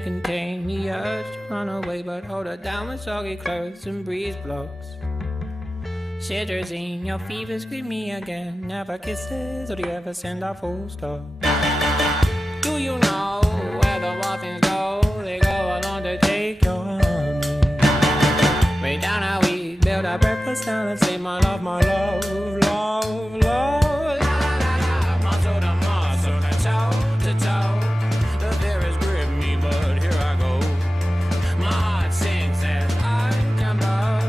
may contain the urge to run away, but hold her down with soggy clothes and breeze blocks. Cetirizine, your fevers greet me again. Never kisses, or do you ever send a full stop? Do you know where the muffins go? They go along to take your honey. Way down how we build our breakfast down and say my love, love, love. La la la, muscle to muscle, to toe to toe. The fears grip me, but here I go. My heart sings as I can blow.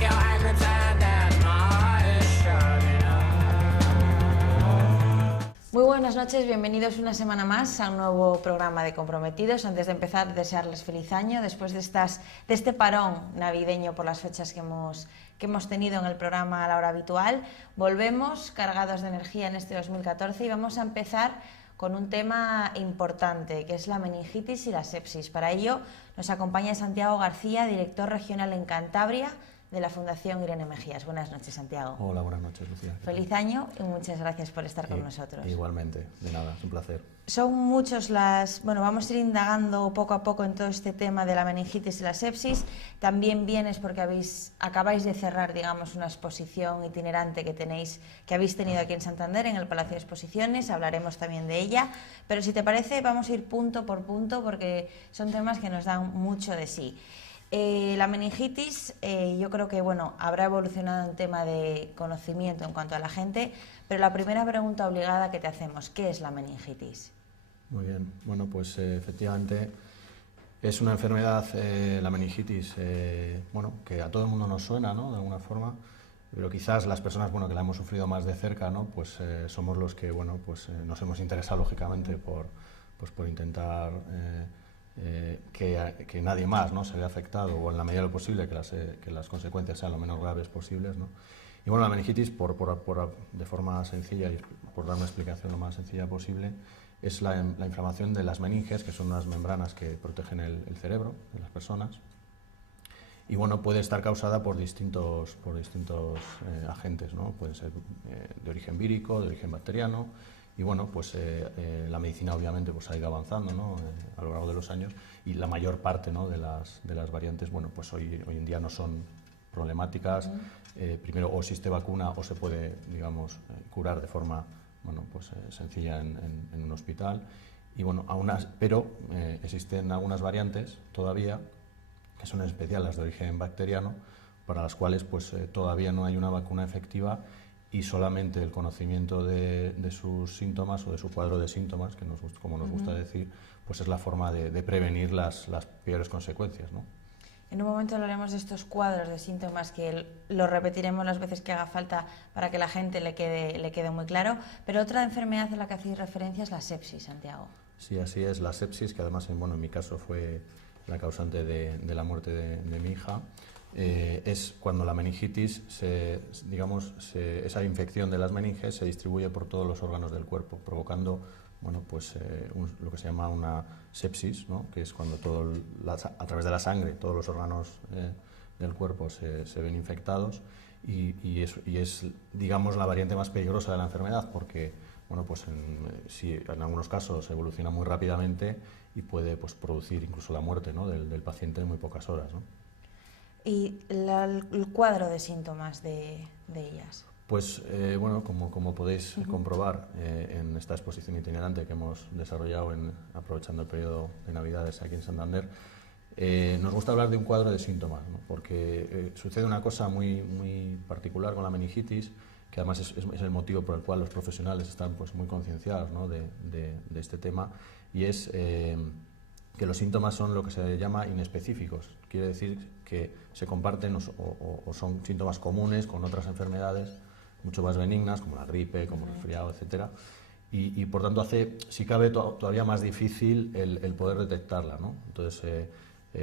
Your hand grips and as my heart is shutting up. Muy buenas noches, bienvenidos una semana más a un nuevo programa de Comprometidos. Antes de empezar, desearles feliz año después de este parón navideño por las fechas que hemos tenido en el programa a la hora habitual. Volvemos cargados de energía en este 2014 y vamos a empezar con un tema importante, que es la meningitis y la sepsis. Para ello nos acompaña Santiago García, director regional en Cantabria de la Fundación Irene Mejías. Buenas noches, Santiago. Hola, buenas noches, Lucía. Feliz año y muchas gracias por estar con nosotros. Igualmente, de nada, es un placer. Son muchos vamos a ir indagando poco a poco en todo este tema de la meningitis y la sepsis. También vienes porque acabáis de cerrar, digamos, una exposición itinerante que habéis tenido aquí en Santander, en el Palacio de Exposiciones. Hablaremos también de ella. Pero si te parece, vamos a ir punto por punto porque son temas que nos dan mucho de sí. La meningitis, yo creo que habrá evolucionado en tema de conocimiento en cuanto a la gente, pero la primera pregunta obligada que te hacemos, ¿qué es la meningitis? Muy bien, bueno, pues efectivamente es una enfermedad, la meningitis, que a todo el mundo nos suena, ¿no?, de alguna forma, pero quizás las personas, que la hemos sufrido más de cerca, ¿no?, pues somos los que, nos hemos interesado lógicamente por intentar que nadie más, ¿no?, se vea afectado, o en la medida de lo posible que las consecuencias sean lo menos graves posibles, ¿no? Y la meningitis, de forma sencilla y por dar una explicación lo más sencilla posible, es la inflamación de las meninges, que son unas membranas que protegen el cerebro de las personas, y puede estar causada por distintos agentes, ¿no? Pueden ser de origen vírico, de origen bacteriano. Y la medicina obviamente ha ido avanzando, ¿no?, a lo largo de los años, y la mayor parte, ¿no?, de las variantes hoy en día no son problemáticas. Primero, o existe vacuna o se puede, curar de forma sencilla en un hospital. Y pero existen algunas variantes todavía que son en especial las de origen bacteriano, para las cuales todavía no hay una vacuna efectiva, y solamente el conocimiento de sus síntomas o de su cuadro de síntomas, que como nos gusta decir, es la forma de prevenir las peores consecuencias, ¿no? En un momento hablaremos de estos cuadros de síntomas, que lo repetiremos las veces que haga falta para que la gente le quede muy claro, pero otra enfermedad a la que hacéis referencia es la sepsis, Santiago. Sí, así es, la sepsis, que además en mi caso fue la causante de la muerte de mi hija. Es cuando la meningitis, esa infección de las meninges se distribuye por todos los órganos del cuerpo, provocando lo que se llama una sepsis, ¿no?, que es cuando a través de la sangre todos los órganos del cuerpo se ven infectados, y es la variante más peligrosa de la enfermedad, porque en algunos casos evoluciona muy rápidamente y puede producir incluso la muerte, ¿no?, del paciente en muy pocas horas, ¿no? ¿Y el cuadro de síntomas de ellas? Como podéis comprobar en esta exposición itinerante que hemos desarrollado aprovechando el periodo de Navidades aquí en Santander, nos gusta hablar de un cuadro de síntomas, ¿no?, porque sucede una cosa muy, muy particular con la meningitis, que además es el motivo por el cual los profesionales están muy concienciados, ¿no?, de este tema, y es que los síntomas son lo que se llama inespecíficos. Quiere decir que se comparten o son síntomas comunes con otras enfermedades mucho más benignas, como la gripe, como el resfriado, etc. Y por tanto hace, si cabe, todavía más difícil el poder detectarla, ¿no? Entonces,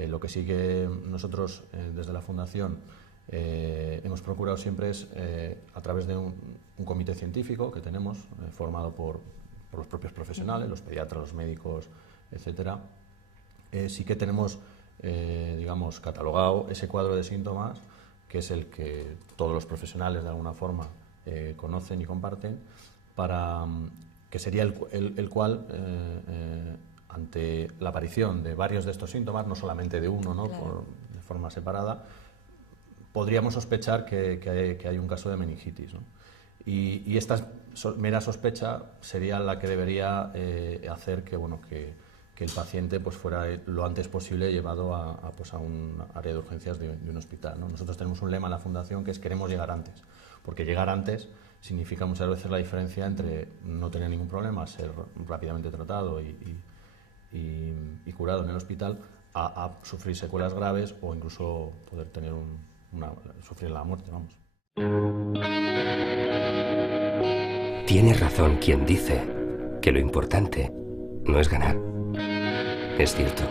lo que sí que nosotros desde la Fundación hemos procurado siempre es, a través de un comité científico que tenemos, formado por los propios profesionales, los pediatras, los médicos, etc., sí que tenemos catalogado ese cuadro de síntomas, que es el que todos los profesionales de alguna forma conocen y comparten, que sería el cual ante la aparición de varios de estos síntomas, no solamente de uno, ¿no? Claro. De forma separada, podríamos sospechar que hay un caso de meningitis, ¿no? Y esta mera sospecha sería la que debería hacer que, bueno, que el paciente pues, fuera lo antes posible llevado pues, a un área de urgencias de un hospital, ¿no? Nosotros tenemos un lema en la Fundación que es queremos llegar antes, porque llegar antes significa muchas veces la diferencia entre no tener ningún problema, ser rápidamente tratado y curado en el hospital, a sufrir secuelas graves o incluso poder tener sufrir la muerte, vamos. Tiene razón quien dice que lo importante no es ganar. Es cierto.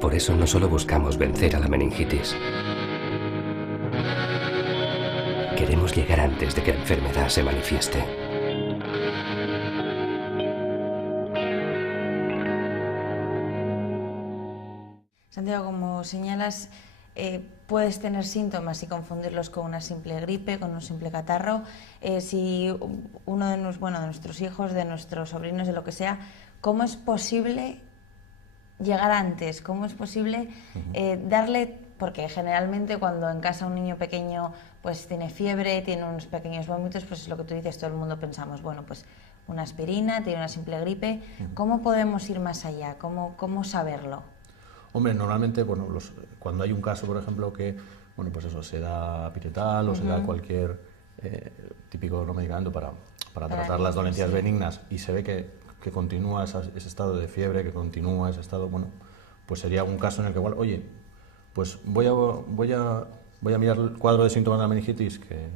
Por eso no solo buscamos vencer a la meningitis. Queremos llegar antes de que la enfermedad se manifieste. Santiago, como señalas, puedes tener síntomas y confundirlos con una simple gripe, con un simple catarro. Si uno de nuestros hijos, de nuestros sobrinos, de lo que sea, ¿cómo es posible llegar antes? ¿Cómo es posible darle? Porque generalmente cuando en casa un niño pequeño pues tiene fiebre, tiene unos pequeños vómitos, pues es lo que tú dices, todo el mundo pensamos, bueno, pues una aspirina, tiene una simple gripe. ¿Cómo podemos ir más allá? ¿Cómo saberlo? Hombre, normalmente, bueno, cuando hay un caso, por ejemplo, que, bueno, pues eso, se da pirital o se da cualquier típico medicamento para tratar las dolencias benignas y se ve que continúa ese estado de fiebre, que continúa ese estado, bueno, pues sería un caso en el que igual, oye, pues voy a mirar el cuadro de síntomas de la meningitis, que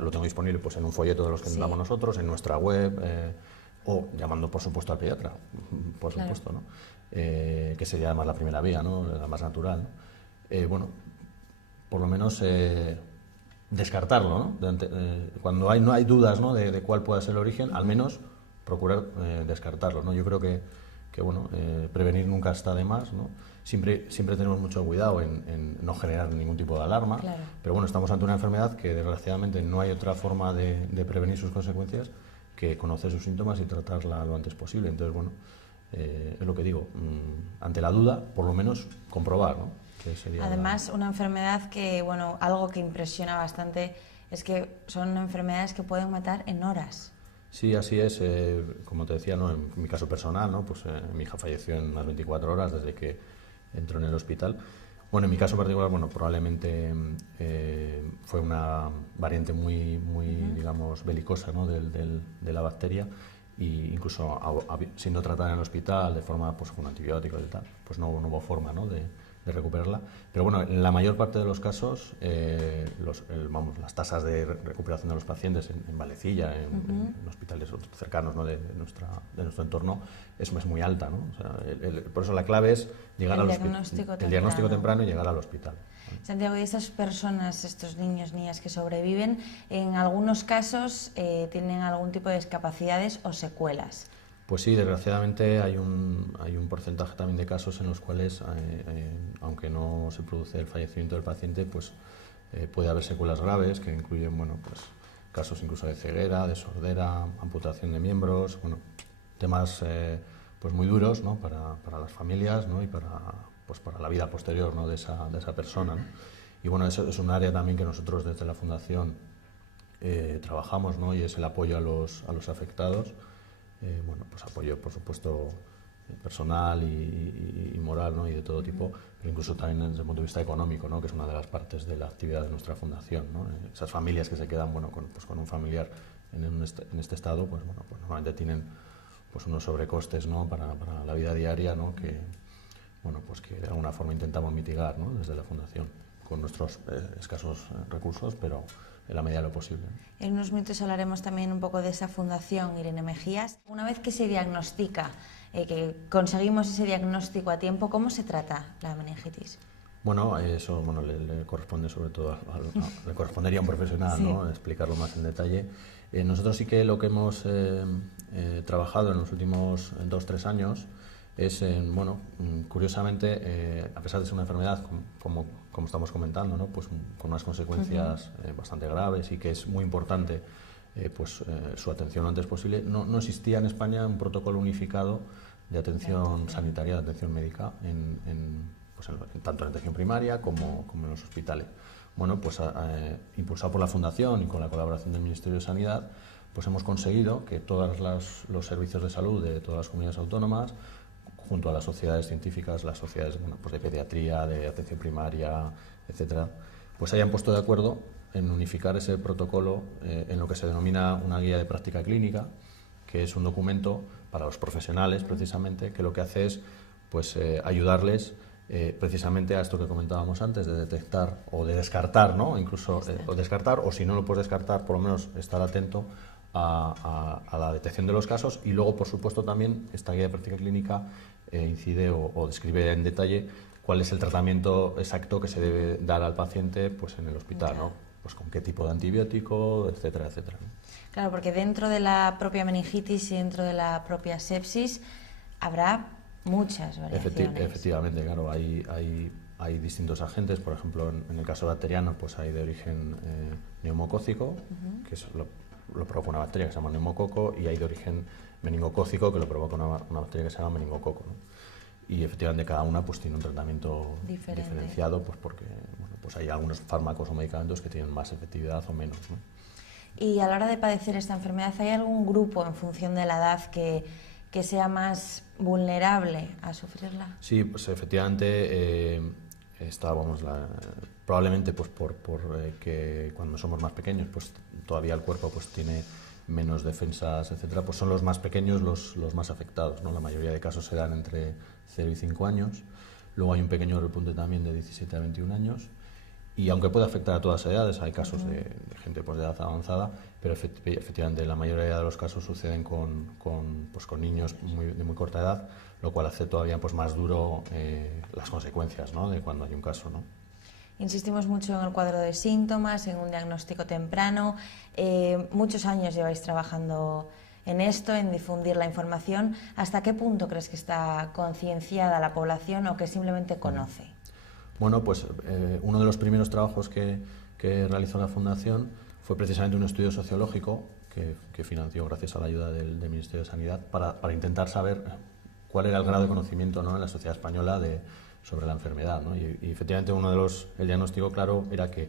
lo tengo disponible pues en un folleto de los que damos nosotros, en nuestra web, o llamando, por supuesto, al pediatra, por supuesto, ¿no? Que sería además la primera vía, ¿no? La más natural, ¿no? Bueno, por lo menos descartarlo, ¿no? Cuando no hay dudas, ¿no? de cuál pueda ser el origen, al menos procurar descartarlo, ¿no? Yo creo que bueno, prevenir nunca está de más, ¿no? Siempre tenemos mucho cuidado en no generar ningún tipo de alarma, claro. Pero bueno, estamos ante una enfermedad que desgraciadamente no hay otra forma de prevenir sus consecuencias que conocer sus síntomas y tratarla lo antes posible. Entonces, bueno, es lo que digo, ante la duda, por lo menos comprobar, ¿no? Que sería además, una enfermedad que, bueno, algo que impresiona bastante es que son enfermedades que pueden matar en horas. Sí, así es. Como te decía, ¿no? En mi caso personal, ¿no? Pues mi hija falleció en unas 24 horas desde que entró en el hospital. Bueno, en mi caso particular, bueno, probablemente fue una variante muy digamos, belicosa, ¿no? de la bacteria, y incluso siendo tratada en el hospital de forma, pues, con antibióticos y tal, pues no hubo forma, ¿no? de recuperarla. Pero bueno, en la mayor parte de los casos, las tasas de recuperación de los pacientes en Valecilla, en hospitales cercanos, ¿no? de nuestro entorno, es muy alta, ¿no? O sea, por eso la clave es llegar al hospital. El diagnóstico temprano y llegar al hospital. Santiago, y estas personas, estos niños, niñas que sobreviven, en algunos casos tienen algún tipo de discapacidades o secuelas. Pues sí, desgraciadamente hay un porcentaje también de casos en los cuales, aunque no se produce el fallecimiento del paciente, pues puede haber secuelas graves que incluyen, bueno, pues casos incluso de ceguera, de sordera, amputación de miembros, bueno, temas pues muy duros, ¿no? para las familias, ¿no? Y para la vida posterior, ¿no? de esa persona, ¿no? Y bueno, eso es un área también que nosotros desde la Fundación trabajamos, ¿no? Y es el apoyo a los afectados. Bueno, pues apoyo, por supuesto, personal y moral, ¿no? Y de todo tipo, pero incluso también desde el punto de vista económico, ¿no? Que es una de las partes de la actividad de nuestra fundación, ¿no? Esas familias que se quedan, bueno, con un familiar en este estado, pues bueno, pues normalmente tienen pues unos sobrecostes, ¿no? para la vida diaria, ¿no? Que bueno, pues que de alguna forma intentamos mitigar, ¿no? Desde la fundación, con nuestros escasos recursos, pero en la medida de lo posible. En unos minutos hablaremos también un poco de esa fundación, Irene Mejías. Una vez que se diagnostica, que conseguimos ese diagnóstico a tiempo, ¿cómo se trata la meningitis? Bueno, eso le corresponde sobre todo le correspondería a un profesional, ¿no? Explicarlo más en detalle. Nosotros sí que lo que hemos trabajado en los últimos 2-3 años es, bueno, curiosamente, a pesar de ser una enfermedad como estamos comentando, ¿no? Pues con unas consecuencias bastante graves y que es muy importante su atención lo antes posible, no existía en España un protocolo unificado de atención sanitaria, de atención médica, tanto en atención primaria como en los hospitales. Bueno, pues impulsado por la Fundación y con la colaboración del Ministerio de Sanidad, pues hemos conseguido que todos los servicios de salud de todas las comunidades autónomas, junto a las sociedades científicas, las sociedades pues de pediatría, de atención primaria, etcétera, pues hayan puesto de acuerdo en unificar ese protocolo en lo que se denomina una guía de práctica clínica, que es un documento para los profesionales, precisamente, que lo que hace es pues, ayudarles precisamente a esto que comentábamos antes, de detectar o de descartar, ¿no? Incluso o descartar, o si no lo puedes descartar, por lo menos estar atento a la detección de los casos. Y luego, por supuesto, también esta guía de práctica clínica incide o describe en detalle cuál es el tratamiento exacto que se debe dar al paciente pues, en el hospital, ¿no? Pues con qué tipo de antibiótico, etcétera, etcétera, ¿no? Claro, porque dentro de la propia meningitis y dentro de la propia sepsis habrá muchas variaciones. Efectivamente, claro, hay distintos agentes. Por ejemplo, en el caso bacteriano, pues hay de origen neumocócico, que lo provoca una bacteria que se llama neumococo, y hay de origen meningocócico, que lo provoca una bacteria que se llama meningococo, ¿no? Y efectivamente cada una pues tiene un tratamiento diferenciado, pues porque bueno, pues hay algunos fármacos o medicamentos que tienen más efectividad o menos, ¿no? Y a la hora de padecer esta enfermedad, ¿hay algún grupo en función de la edad que sea más vulnerable a sufrirla? Sí, pues efectivamente probablemente pues que cuando somos más pequeños pues todavía el cuerpo pues tiene menos defensas, etcétera, pues son los más pequeños los más afectados, ¿no? La mayoría de casos se dan entre 0 y 5 años, luego hay un pequeño repunte también de 17 a 21 años, y aunque puede afectar a todas las edades, hay casos de gente pues, de edad avanzada, pero efectivamente la mayoría de los casos suceden con niños de muy corta edad, lo cual hace todavía pues, más duro las consecuencias, ¿no? De cuando hay un caso, ¿no? Insistimos mucho en el cuadro de síntomas, en un diagnóstico temprano. Muchos años lleváis trabajando en esto, en difundir la información. ¿Hasta qué punto crees que está concienciada la población o que simplemente conoce? Bueno, pues uno de los primeros trabajos que realizó la Fundación fue precisamente un estudio sociológico que financió gracias a la ayuda del Ministerio de Sanidad para intentar saber cuál era el grado de conocimiento, ¿no? En la sociedad española sobre la enfermedad, ¿no? Y efectivamente el diagnóstico claro era que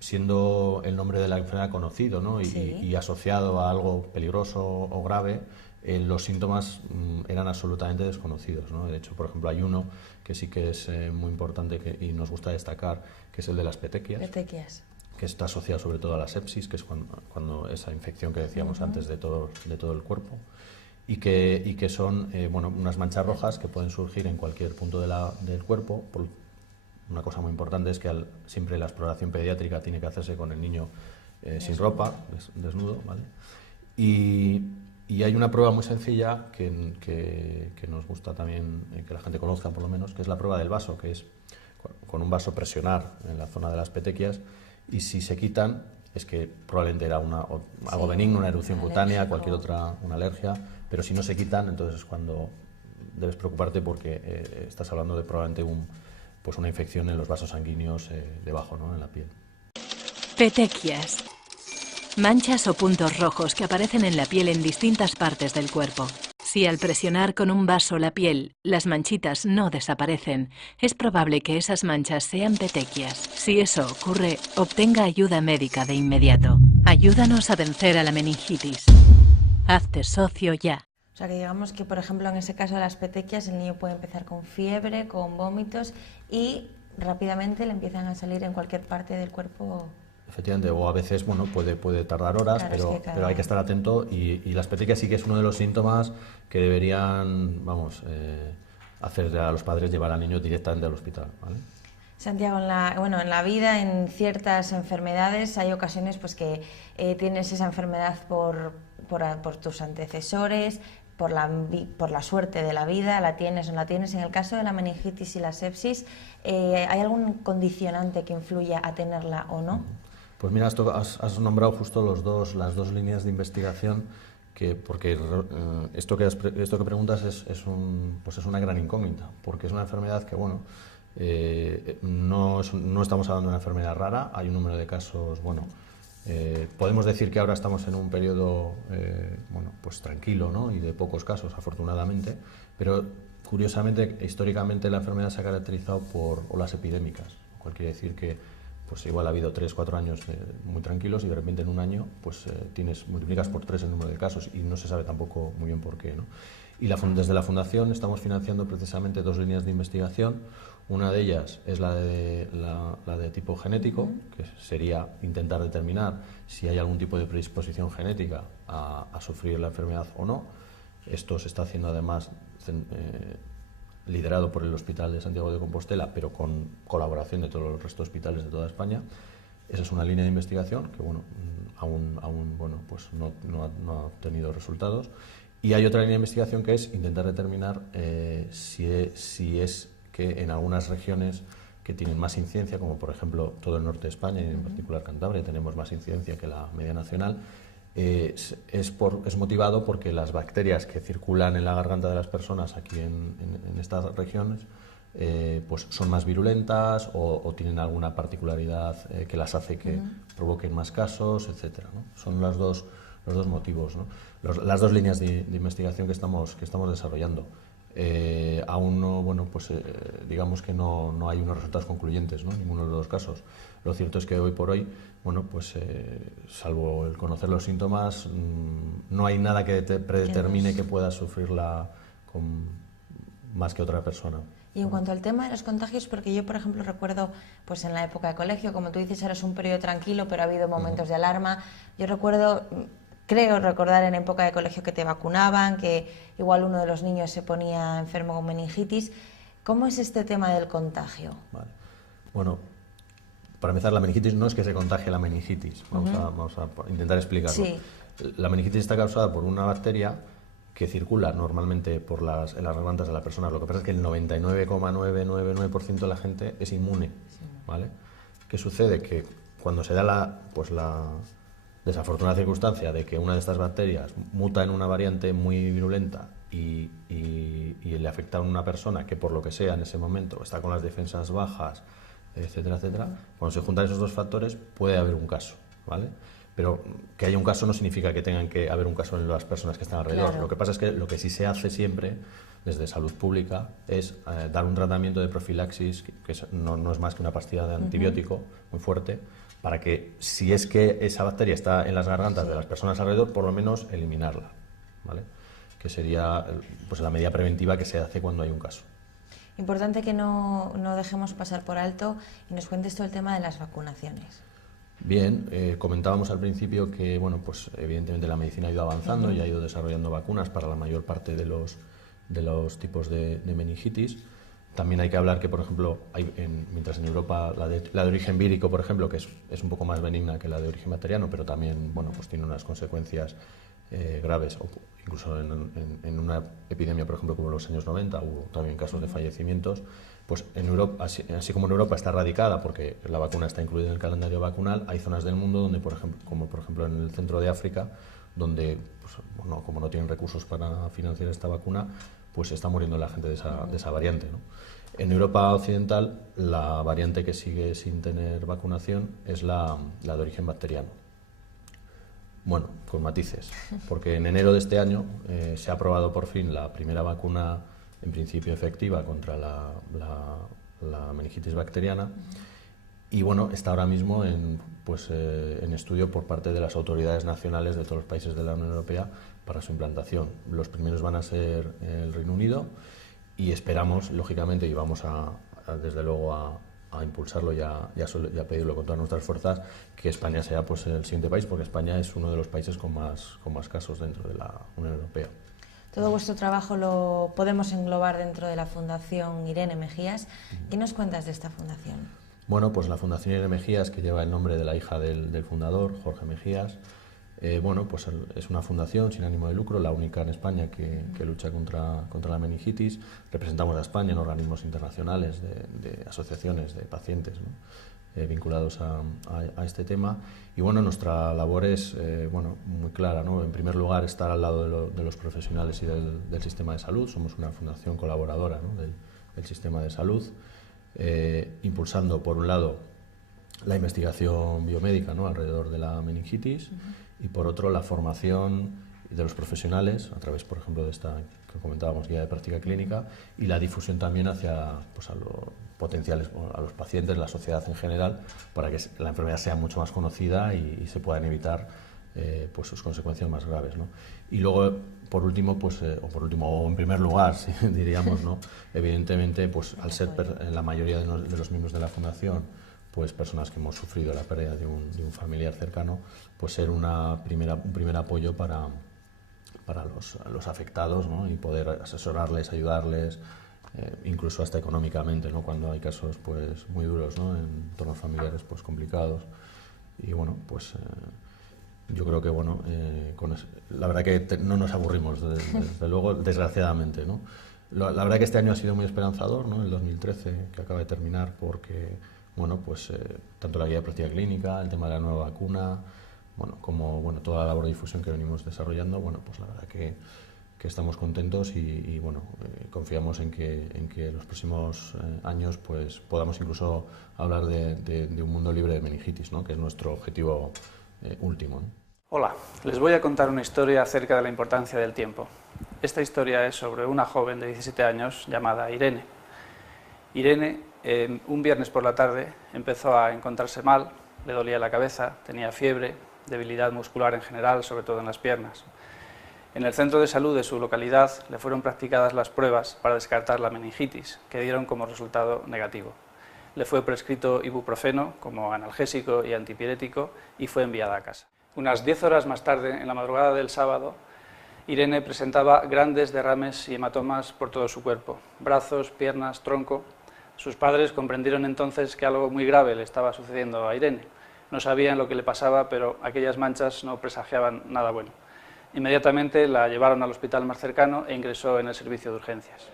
siendo el nombre de la enfermedad conocido, ¿no? y asociado a algo peligroso o grave, los síntomas eran absolutamente desconocidos, ¿no? De hecho, por ejemplo, hay uno que sí que es muy importante y nos gusta destacar, que es el de las petequias. Petequias. Que está asociado sobre todo a la sepsis, que es cuando esa infección que decíamos antes de todo el cuerpo, y que son unas manchas rojas que pueden surgir en cualquier punto del cuerpo. Una cosa muy importante es que siempre la exploración pediátrica tiene que hacerse con el niño sin ropa, desnudo, ¿vale? Y hay una prueba muy sencilla que nos gusta también que la gente conozca por lo menos, que es la prueba del vaso, que es con un vaso presionar en la zona de las petequias, y si se quitan es que probablemente era algo benigno, una erupción cutánea, cualquier otra, una alergia, pero si no se quitan, entonces es cuando debes preocuparte porque estás hablando de probablemente una infección en los vasos sanguíneos debajo, ¿no? En la piel. Petequias. Manchas o puntos rojos que aparecen en la piel en distintas partes del cuerpo. Si al presionar con un vaso la piel, las manchitas no desaparecen, es probable que esas manchas sean petequias. Si eso ocurre, obtenga ayuda médica de inmediato. Ayúdanos a vencer a la meningitis. Hazte socio ya. O sea que digamos que, por ejemplo, en ese caso de las petequias, el niño puede empezar con fiebre, con vómitos y rápidamente le empiezan a salir en cualquier parte del cuerpo. Efectivamente, o a veces puede tardar horas, claro, pero hay que estar atento y las petequias sí que es uno de los síntomas que deberían hacer a los padres llevar al niño directamente al hospital, ¿vale? Santiago, en la vida, en ciertas enfermedades, hay ocasiones pues que tienes esa enfermedad por tus antecesores, por la suerte de la vida, la tienes o no la tienes. En el caso de la meningitis y la sepsis, ¿hay algún condicionante que influya a tenerla o no? Pues mira, has nombrado justo las dos líneas de investigación, porque esto que preguntas es una gran incógnita, porque es una enfermedad que, no estamos hablando de una enfermedad rara, hay un número de casos, Podemos decir que ahora estamos en un periodo bueno, pues tranquilo, ¿no? Y de pocos casos, afortunadamente, pero curiosamente, históricamente la enfermedad se ha caracterizado por olas epidémicas, lo cual quiere decir que pues igual ha habido 3 o 4 años muy tranquilos y de repente en un año pues multiplicas por 3 el número de casos y no se sabe tampoco muy bien por qué, ¿no? Y desde la Fundación estamos financiando precisamente 2 líneas de investigación. Una de ellas es la de tipo genético, que sería intentar determinar si hay algún tipo de predisposición genética a sufrir la enfermedad o no. Esto se está haciendo además liderado por el Hospital de Santiago de Compostela, pero con colaboración de todos los restos de hospitales de toda España. Esa es una línea de investigación que bueno, aún bueno, pues no ha obtenido resultados. Y hay otra línea de investigación que es intentar determinar si es que en algunas regiones que tienen más incidencia, como por ejemplo todo el norte de España y en particular Cantabria, tenemos más incidencia que la media nacional, es motivado porque las bacterias que circulan en la garganta de las personas aquí en estas regiones pues son más virulentas o tienen alguna particularidad que las hace que provoquen más casos, etcétera, ¿no? Son los dos motivos, ¿no? Las 2 líneas de investigación que estamos desarrollando. Aún no, bueno, pues digamos que no hay unos resultados concluyentes, ¿no? En ninguno de los 2 casos. Lo cierto es que hoy por hoy, bueno, pues salvo el conocer los síntomas, no hay nada que te predetermine que puedas sufrirla más que otra persona. Y en cuanto al tema de los contagios, porque yo, por ejemplo, recuerdo pues en la época de colegio, como tú dices, ahora es un periodo tranquilo, pero ha habido momentos de alarma. Yo creo recordar en época de colegio que te vacunaban, que igual uno de los niños se ponía enfermo con meningitis. ¿Cómo es este tema del contagio? Vale. Bueno, para empezar, la meningitis no es que se contagie la meningitis. Vamos a intentar explicarlo. Sí. La meningitis está causada por una bacteria que circula normalmente en las gargantas de las personas. Lo que pasa es que el 99,999% de la gente es inmune, ¿vale? ¿Qué sucede? Que cuando se da la desafortunada circunstancia de que una de estas bacterias muta en una variante muy virulenta y le afecta a una persona que por lo que sea en ese momento está con las defensas bajas, etcétera, etcétera, cuando se juntan esos 2 factores puede haber un caso, ¿vale? Pero que haya un caso no significa que tengan que haber un caso en las personas que están alrededor. Claro. Lo que pasa es que lo que sí se hace siempre desde salud pública es dar un tratamiento de profilaxis, que no es más que una pastilla de antibiótico muy fuerte, para que si es que esa bacteria está en las gargantas de las personas alrededor, por lo menos eliminarla, ¿vale? Que sería pues la medida preventiva que se hace cuando hay un caso. Importante que no dejemos pasar por alto y nos cuentes todo el tema de las vacunaciones. Bien, comentábamos al principio que bueno, pues evidentemente la medicina ha ido avanzando y ha ido desarrollando vacunas para la mayor parte de los tipos de meningitis. También hay que hablar que, por ejemplo, mientras en Europa la de origen vírico, por ejemplo, que es un poco más benigna que la de origen bacteriano, pero también bueno, pues tiene unas consecuencias graves, o incluso en una epidemia, por ejemplo, como en los años 90, hubo también casos de fallecimientos. Pues en Europa, así como en Europa está erradicada porque la vacuna está incluida en el calendario vacunal, hay zonas del mundo donde, por ejemplo en el centro de África, donde pues, bueno, como no tienen recursos para financiar esta vacuna, pues está muriendo la gente de esa variante, ¿no? En Europa occidental, la variante que sigue sin tener vacunación es la de origen bacteriano. Bueno, con matices, porque en enero de este año se ha aprobado por fin la primera vacuna en principio efectiva contra la meningitis bacteriana y bueno, está ahora mismo en estudio por parte de las autoridades nacionales de todos los países de la Unión Europea para su implantación. Los primeros van a ser el Reino Unido y esperamos, lógicamente, y vamos desde luego a impulsarlo y a pedirlo con todas nuestras fuerzas, que España sea pues el siguiente país, porque España es uno de los países con más casos dentro de la Unión Europea. Todo vuestro trabajo lo podemos englobar dentro de la Fundación Irene Mejías. ¿Qué nos cuentas de esta fundación? Bueno, pues la Fundación Irene Mejías, que lleva el nombre de la hija del fundador, Jorge Mejías, bueno, pues es una fundación sin ánimo de lucro, la única en España que lucha contra la meningitis. Representamos a España en organismos internacionales de asociaciones de pacientes, ¿no? Vinculados a este tema. Y bueno, nuestra labor es muy clara, ¿no? En primer lugar, estar al lado de los profesionales y del sistema de salud. Somos una fundación colaboradora, ¿no? del sistema de salud, impulsando, por un lado, la investigación biomédica, ¿no?, alrededor de la meningitis, y por otro la formación de los profesionales a través, por ejemplo, de esta que comentábamos, guía de práctica clínica, y la difusión también hacia, pues, a los potenciales, a los pacientes, la sociedad en general, para que la enfermedad sea mucho más conocida y se puedan evitar pues sus consecuencias más graves, ¿no? Y luego, por último, pues, o en primer lugar, sí, diríamos, ¿no?, evidentemente, pues al ser la mayoría de los miembros de la Fundación pues personas que hemos sufrido la pérdida de un familiar cercano, pues ser un primer apoyo para los afectados, ¿no?, y poder asesorarles, ayudarles, incluso hasta económicamente, ¿no?, cuando hay casos pues muy duros, ¿no?, en entornos familiares pues complicados. Y bueno, pues yo creo que bueno, la verdad que no nos aburrimos, desde luego, desgraciadamente, ¿no? La verdad que este año ha sido muy esperanzador, ¿no?, el 2013 que acaba de terminar, porque bueno, pues tanto la guía de práctica clínica, el tema de la nueva vacuna, bueno, como bueno, toda la labor de difusión que venimos desarrollando, bueno, pues la verdad que estamos contentos y bueno, confiamos en que los próximos años pues podamos incluso hablar de un mundo libre de meningitis, ¿no?, que es nuestro objetivo último, ¿no? Hola, les voy a contar una historia acerca de la importancia del tiempo. Esta historia es sobre una joven de 17 años llamada Irene. Irene, un viernes por la tarde, empezó a encontrarse mal, le dolía la cabeza, tenía fiebre, debilidad muscular en general, sobre todo en las piernas. En el centro de salud de su localidad le fueron practicadas las pruebas para descartar la meningitis, que dieron como resultado negativo. Le fue prescrito ibuprofeno como analgésico y antipirético y fue enviada a casa. Unas 10 horas más tarde, en la madrugada del sábado, Irene presentaba grandes derrames y hematomas por todo su cuerpo, brazos, piernas, tronco. Sus padres comprendieron entonces que algo muy grave le estaba sucediendo a Irene. No sabían lo que le pasaba, pero aquellas manchas no presagiaban nada bueno. Inmediatamente la llevaron al hospital más cercano e ingresó en el servicio de urgencias.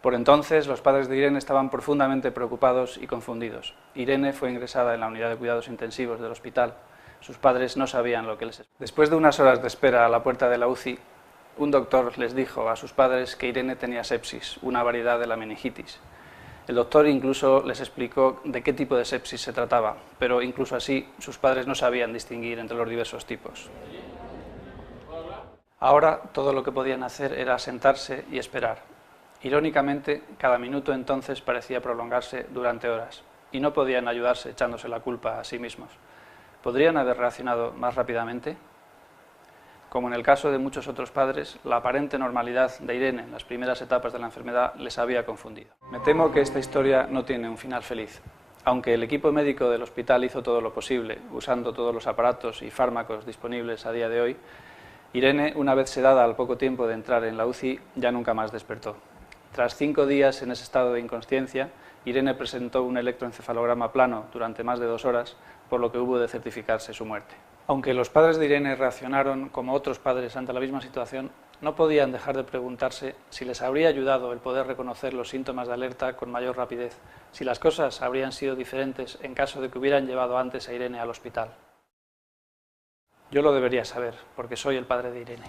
Por entonces, los padres de Irene estaban profundamente preocupados y confundidos. Irene fue ingresada en la unidad de cuidados intensivos del hospital. Sus padres no sabían lo que les esperaba. Después de unas horas de espera a la puerta de la UCI, un doctor les dijo a sus padres que Irene tenía sepsis, una variedad de la meningitis. El doctor incluso les explicó de qué tipo de sepsis se trataba, pero incluso así sus padres no sabían distinguir entre los diversos tipos. Ahora todo lo que podían hacer era sentarse y esperar. Irónicamente, cada minuto entonces parecía prolongarse durante horas, y no podían ayudarse echándose la culpa a sí mismos. ¿Podrían haber reaccionado más rápidamente? Como en el caso de muchos otros padres, la aparente normalidad de Irene en las primeras etapas de la enfermedad les había confundido. Me temo que esta historia no tiene un final feliz. Aunque el equipo médico del hospital hizo todo lo posible, usando todos los aparatos y fármacos disponibles a día de hoy, Irene, una vez sedada al poco tiempo de entrar en la UCI, ya nunca más despertó. Tras 5 días en ese estado de inconsciencia, Irene presentó un electroencefalograma plano durante más de 2 horas, por lo que hubo de certificarse su muerte. Aunque los padres de Irene reaccionaron como otros padres ante la misma situación, no podían dejar de preguntarse si les habría ayudado el poder reconocer los síntomas de alerta con mayor rapidez, si las cosas habrían sido diferentes en caso de que hubieran llevado antes a Irene al hospital. Yo lo debería saber, porque soy el padre de Irene.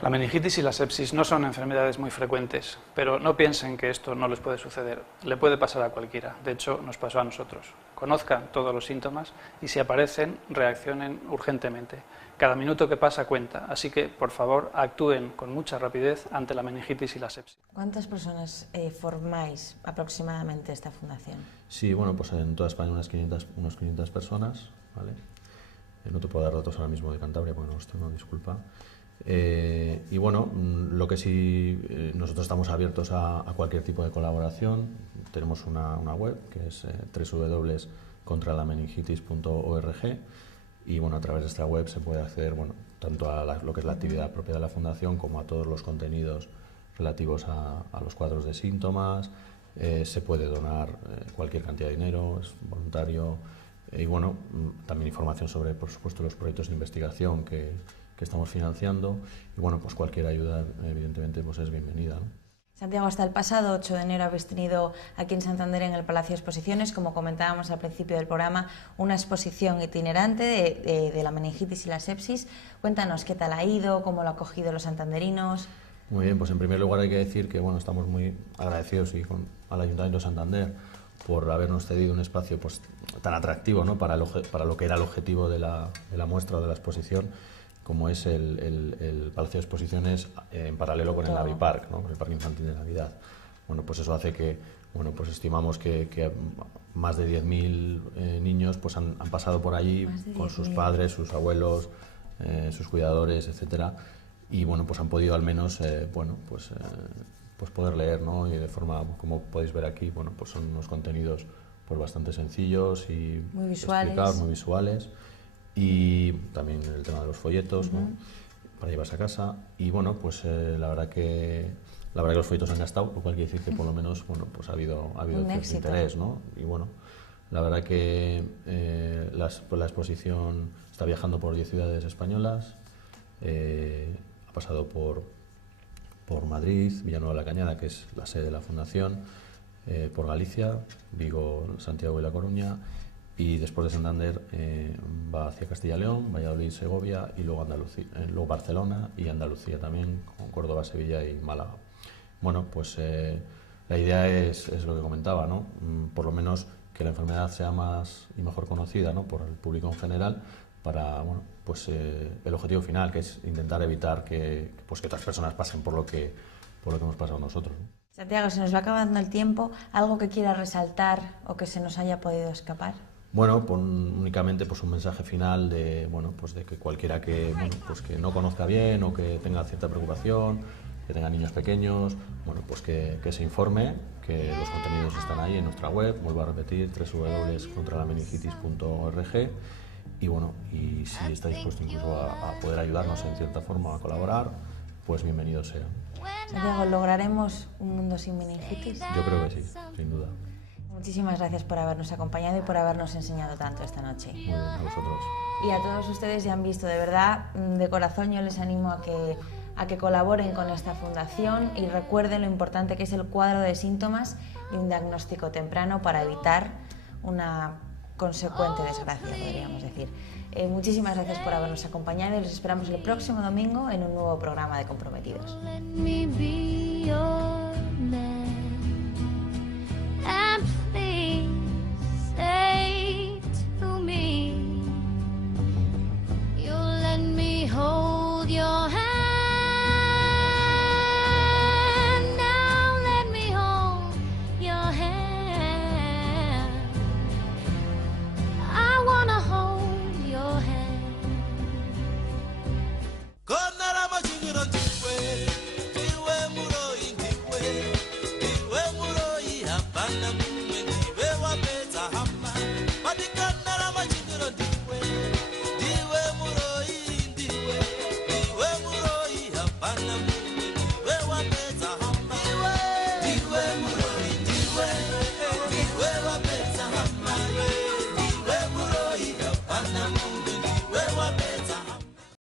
La meningitis y la sepsis no son enfermedades muy frecuentes, pero no piensen que esto no les puede suceder. Le puede pasar a cualquiera. De hecho, nos pasó a nosotros. Conozcan todos los síntomas y si aparecen, reaccionen urgentemente. Cada minuto que pasa cuenta, así que, por favor, actúen con mucha rapidez ante la meningitis y la sepsis. ¿Cuántas personas formáis aproximadamente esta fundación? Sí, bueno, pues en toda España unos 500 personas, ¿vale? No te puedo dar datos ahora mismo de Cantabria porque no los tengo, disculpa. Y bueno, lo que sí, nosotros estamos abiertos a cualquier tipo de colaboración. Tenemos una web que es www.contralameningitis.org y bueno, a través de esta web se puede acceder, bueno, tanto a lo que es la actividad propia de la Fundación como a todos los contenidos relativos a los cuadros de síntomas. Se puede donar cualquier cantidad de dinero, es voluntario, y bueno, también información sobre, por supuesto, los proyectos de investigación que estamos financiando, y bueno, pues cualquier ayuda evidentemente pues es bienvenida, ¿no? Santiago, hasta el pasado 8 de enero habéis tenido aquí en Santander, en el Palacio de Exposiciones, como comentábamos al principio del programa, una exposición itinerante de la meningitis y la sepsis. Cuéntanos qué tal ha ido, cómo lo han acogido los santanderinos. Muy bien, pues en primer lugar hay que decir que bueno, estamos muy agradecidos al Ayuntamiento de Santander por habernos cedido un espacio pues, tan atractivo, ¿no? para lo que era el objetivo de la muestra o de la exposición, como es el Palacio de Exposiciones en paralelo con el Navipark, ¿no? Con el Parque Infantil de Navidad. Bueno, pues eso hace que, bueno, pues estimamos que más de 10.000 niños pues han pasado por allí con sus padres, sus abuelos, sus cuidadores, etcétera, y bueno, pues han podido al menos, pues poder leer, ¿no? Y de forma, como podéis ver aquí, bueno, pues son unos contenidos pues bastante sencillos y muy visuales. Explicados, muy visuales. Y también el tema de los folletos, ¿no? Para llevarse a casa. Y bueno, pues la verdad que los folletos han gastado, lo cual quiere decir que por lo menos bueno, pues ha habido cierto interés, ¿no? Y bueno, la verdad que la exposición está viajando por 10 ciudades españolas, ha pasado por Madrid, Villanueva de la Cañada, que es la sede de la Fundación, por Galicia, Vigo, Santiago y La Coruña, y después de Santander va hacia Castilla y León, Valladolid, Segovia, y luego luego Barcelona y Andalucía también, con Córdoba, Sevilla y Málaga. Bueno, pues la idea es lo que comentaba, ¿no? Por lo menos que la enfermedad sea más y mejor conocida, ¿no? Por el público en general, para bueno, pues el objetivo final, que es intentar evitar que otras personas pasen por lo que hemos pasado nosotros, ¿no? Santiago, se nos va acabando el tiempo. ¿Algo que quieras resaltar o que se nos haya podido escapar? Bueno, únicamente pues un mensaje final de que cualquiera que no conozca bien o que tenga cierta preocupación, que tenga niños pequeños, bueno, pues que se informe, que los contenidos están ahí en nuestra web, vuelvo a repetir, www.contralameningitis.org, y bueno, y si está dispuesto incluso a poder ayudarnos en cierta forma, a colaborar, pues bienvenido sea. Santiago, ¿lograremos un mundo sin meningitis? Yo creo que sí, sin duda. Muchísimas gracias por habernos acompañado y por habernos enseñado tanto esta noche. Muy bien, a vosotros. Y a todos ustedes, ya han visto, de verdad, de corazón yo les animo a que colaboren con esta fundación y recuerden lo importante que es el cuadro de síntomas y un diagnóstico temprano para evitar una consecuente desgracia, podríamos decir. Muchísimas gracias por habernos acompañado y los esperamos el próximo domingo en un nuevo programa de Comprometidos. Hold your hand. Now let me hold your hand. I wanna hold your hand. Good